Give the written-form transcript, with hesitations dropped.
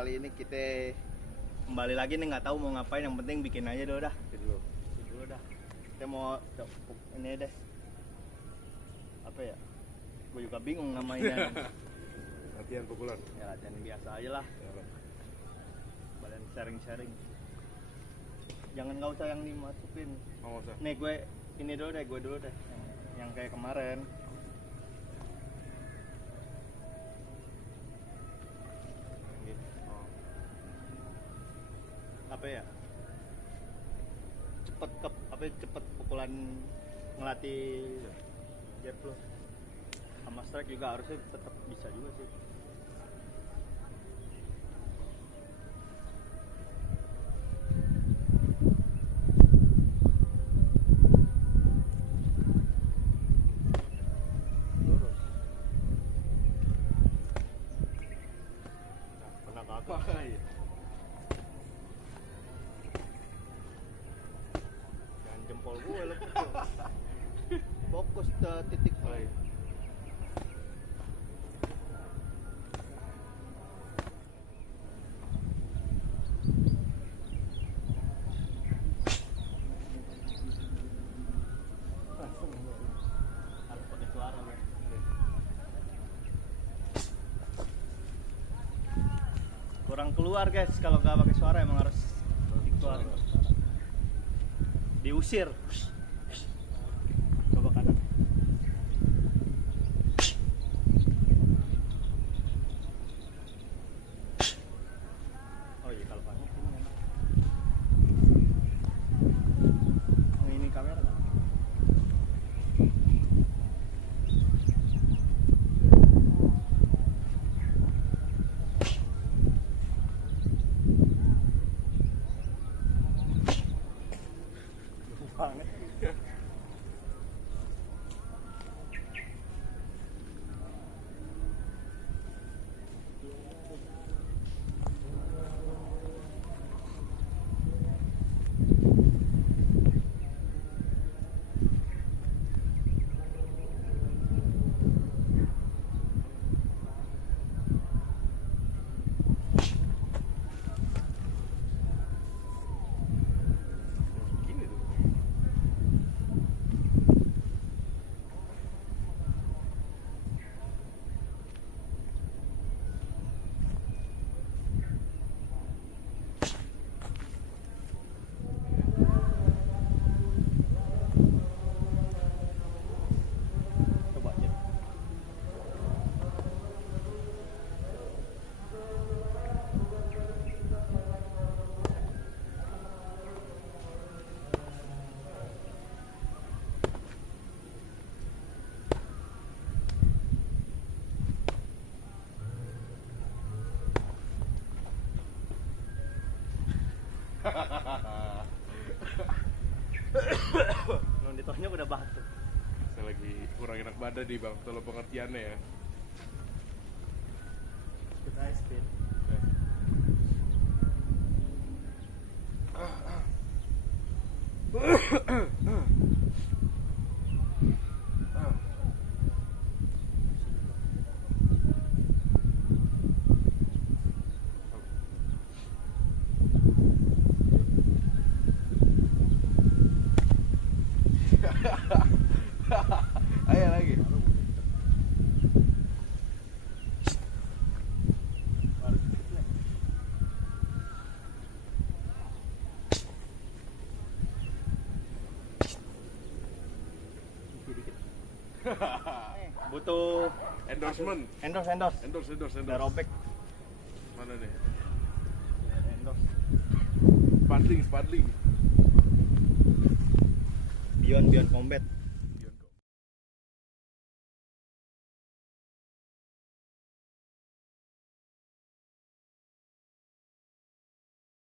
kali ini kita kembali lagi nih, nggak tahu mau ngapain, yang penting bikin aja dulu dah. Dulu dah. Kita mau ini deh. Apa ya? Gue juga bingung namanya. Latihan pukulan. Ya latihan biasa aja lah. Kalian sharing-sharing. Jangan nggak usah yang dimasukin. Oh, usah. Nih gue ini dulu deh, gue dulu deh. Yang kayak kemarin. Gitu. Oh. Apa ya? Cepet pukulan ngelatih jab lo. Sama strike juga harusnya tetap bisa juga sih. Makanya. Jangan jempol gue lo fokus ke titik lain. Harus pakai suara gue. Kurang keluar guys, kalau nggak pakai suara emang harus keluar. Diusir. Coba kanan. Oh iya, kalau panas ini enak. Ini kamera nggak? Banget. Gini tuh. Coba aja. Nong ditanya udah batuk. Saya lagi kurang enak badan nih bang, tolong pengertiannya ya. Kita speed. Ayo lagi. Butuh Endorsement. endorse. Udah robek. Mana nih? Endorse. Spadling. Beyond Combat.